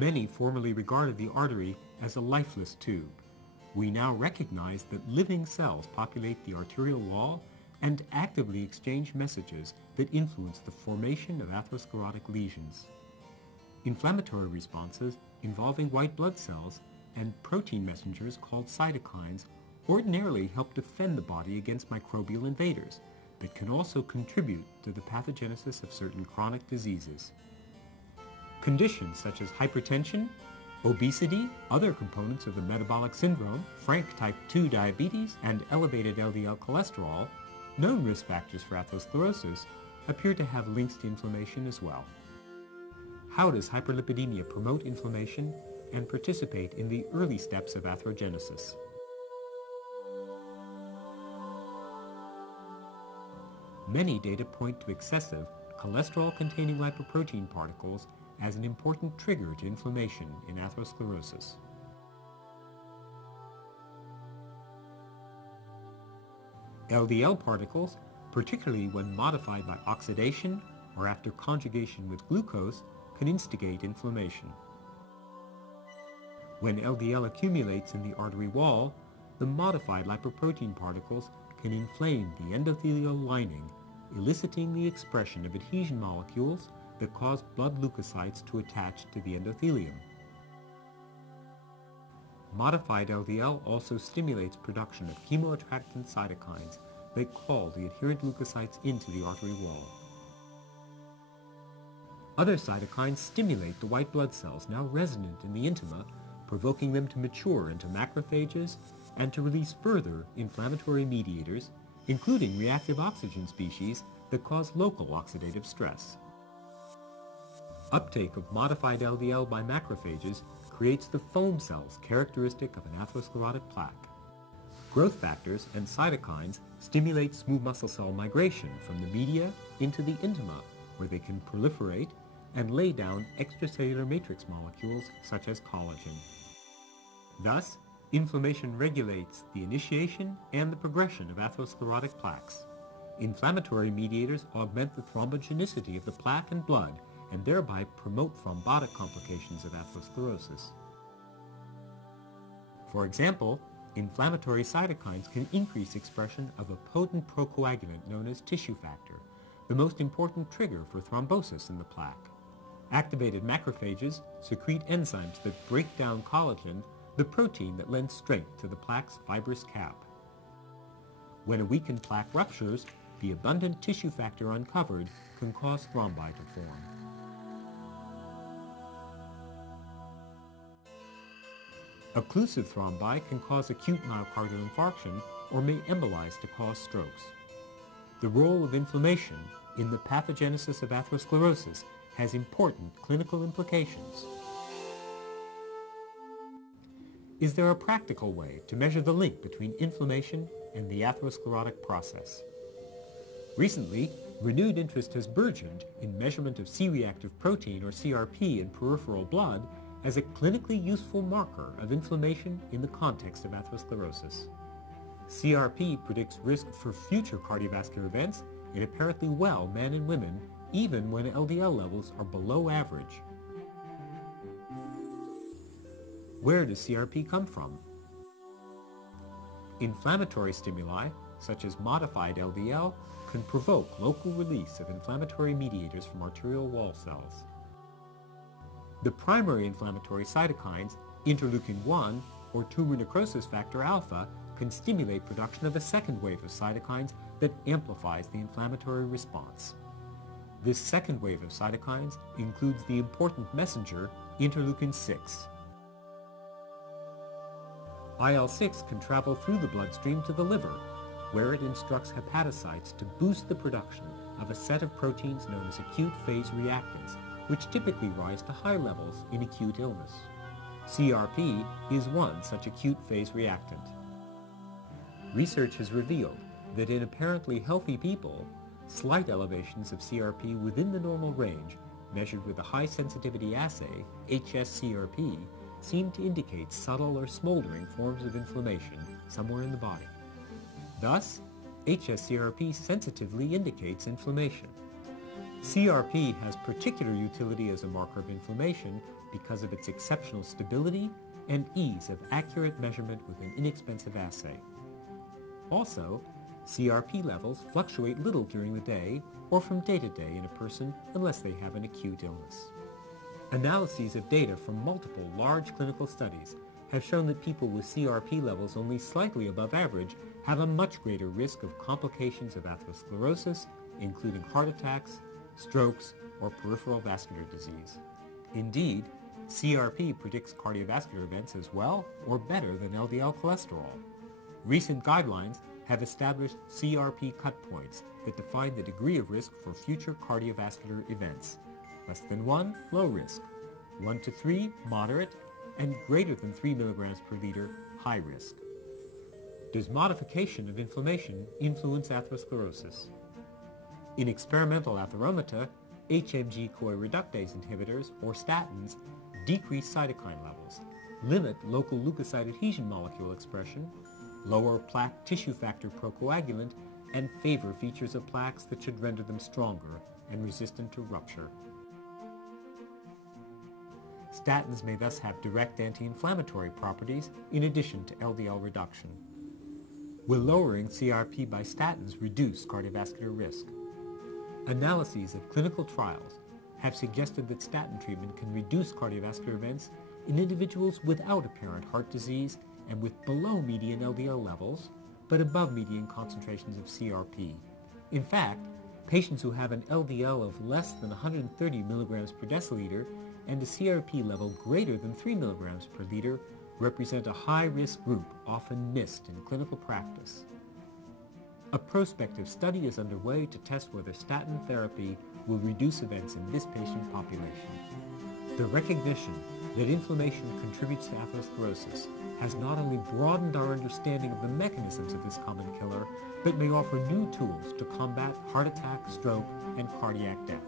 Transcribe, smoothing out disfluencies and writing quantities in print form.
Many formerly regarded the artery as a lifeless tube. We now recognize that living cells populate the arterial wall and actively exchange messages that influence the formation of atherosclerotic lesions. Inflammatory responses involving white blood cells and protein messengers called cytokines ordinarily help defend the body against microbial invaders, but can also contribute to the pathogenesis of certain chronic diseases. Conditions such as hypertension, obesity, other components of the metabolic syndrome, frank type 2 diabetes, and elevated LDL cholesterol, known risk factors for atherosclerosis, appear to have links to inflammation as well. How does hyperlipidemia promote inflammation and participate in the early steps of atherogenesis? Many data point to excessive cholesterol-containing lipoprotein particles as an important trigger to inflammation in atherosclerosis. LDL particles, particularly when modified by oxidation or after conjugation with glucose, can instigate inflammation. When LDL accumulates in the artery wall, the modified lipoprotein particles can inflame the endothelial lining, eliciting the expression of adhesion molecules that cause blood leukocytes to attach to the endothelium. Modified LDL also stimulates production of chemoattractant cytokines that call the adherent leukocytes into the artery wall. Other cytokines stimulate the white blood cells now resident in the intima, provoking them to mature into macrophages and to release further inflammatory mediators, including reactive oxygen species that cause local oxidative stress. Uptake of modified LDL by macrophages creates the foam cells characteristic of an atherosclerotic plaque. Growth factors and cytokines stimulate smooth muscle cell migration from the media into the intima, where they can proliferate and lay down extracellular matrix molecules such as collagen. Thus, inflammation regulates the initiation and the progression of atherosclerotic plaques. Inflammatory mediators augment the thrombogenicity of the plaque and blood and thereby promote thrombotic complications of atherosclerosis. For example, inflammatory cytokines can increase expression of a potent procoagulant known as tissue factor, the most important trigger for thrombosis in the plaque. Activated macrophages secrete enzymes that break down collagen, the protein that lends strength to the plaque's fibrous cap. When a weakened plaque ruptures, the abundant tissue factor uncovered can cause thrombi to form. Occlusive thrombi can cause acute myocardial infarction or may embolize to cause strokes. The role of inflammation in the pathogenesis of atherosclerosis has important clinical implications. Is there a practical way to measure the link between inflammation and the atherosclerotic process? Recently, renewed interest has burgeoned in measurement of C-reactive protein or CRP in peripheral blood as a clinically useful marker of inflammation in the context of atherosclerosis. CRP predicts risk for future cardiovascular events in apparently well men and women, even when LDL levels are below average. Where does CRP come from? Inflammatory stimuli, such as modified LDL, can provoke local release of inflammatory mediators from arterial wall cells. The primary inflammatory cytokines, interleukin-1 or tumor necrosis factor alpha, can stimulate production of a second wave of cytokines that amplifies the inflammatory response. This second wave of cytokines includes the important messenger interleukin-6. IL-6 can travel through the bloodstream to the liver, where it instructs hepatocytes to boost the production of a set of proteins known as acute phase reactants, which typically rise to high levels in acute illness. CRP is one such acute phase reactant. Research has revealed that in apparently healthy people, slight elevations of CRP within the normal range, measured with a high-sensitivity assay, HSCRP, seem to indicate subtle or smoldering forms of inflammation somewhere in the body. Thus, HSCRP sensitively indicates inflammation. CRP has particular utility as a marker of inflammation because of its exceptional stability and ease of accurate measurement with an inexpensive assay. Also, CRP levels fluctuate little during the day or from day to day in a person unless they have an acute illness. Analyses of data from multiple large clinical studies have shown that people with CRP levels only slightly above average have a much greater risk of complications of atherosclerosis, including heart attacks, strokes, or peripheral vascular disease. Indeed, CRP predicts cardiovascular events as well or better than LDL cholesterol. Recent guidelines have established CRP cut points that define the degree of risk for future cardiovascular events. Less than 1, low risk. 1 to 3, moderate. And greater than 3 milligrams per liter, high risk. Does modification of inflammation influence atherosclerosis? In experimental atheromata, HMG-CoA reductase inhibitors, or statins, decrease cytokine levels, limit local leukocyte adhesion molecule expression, lower plaque tissue factor procoagulant, and favor features of plaques that should render them stronger and resistant to rupture. Statins may thus have direct anti-inflammatory properties in addition to LDL reduction. Will lowering CRP by statins reduce cardiovascular risk? Analyses of clinical trials have suggested that statin treatment can reduce cardiovascular events in individuals without apparent heart disease and with below median LDL levels, but above median concentrations of CRP. In fact, patients who have an LDL of less than 130 milligrams per deciliter and a CRP level greater than 3 milligrams per liter represent a high-risk group often missed in clinical practice. A prospective study is underway to test whether statin therapy will reduce events in this patient population. The recognition that inflammation contributes to atherosclerosis has not only broadened our understanding of the mechanisms of this common killer, but may offer new tools to combat heart attack, stroke, and cardiac death.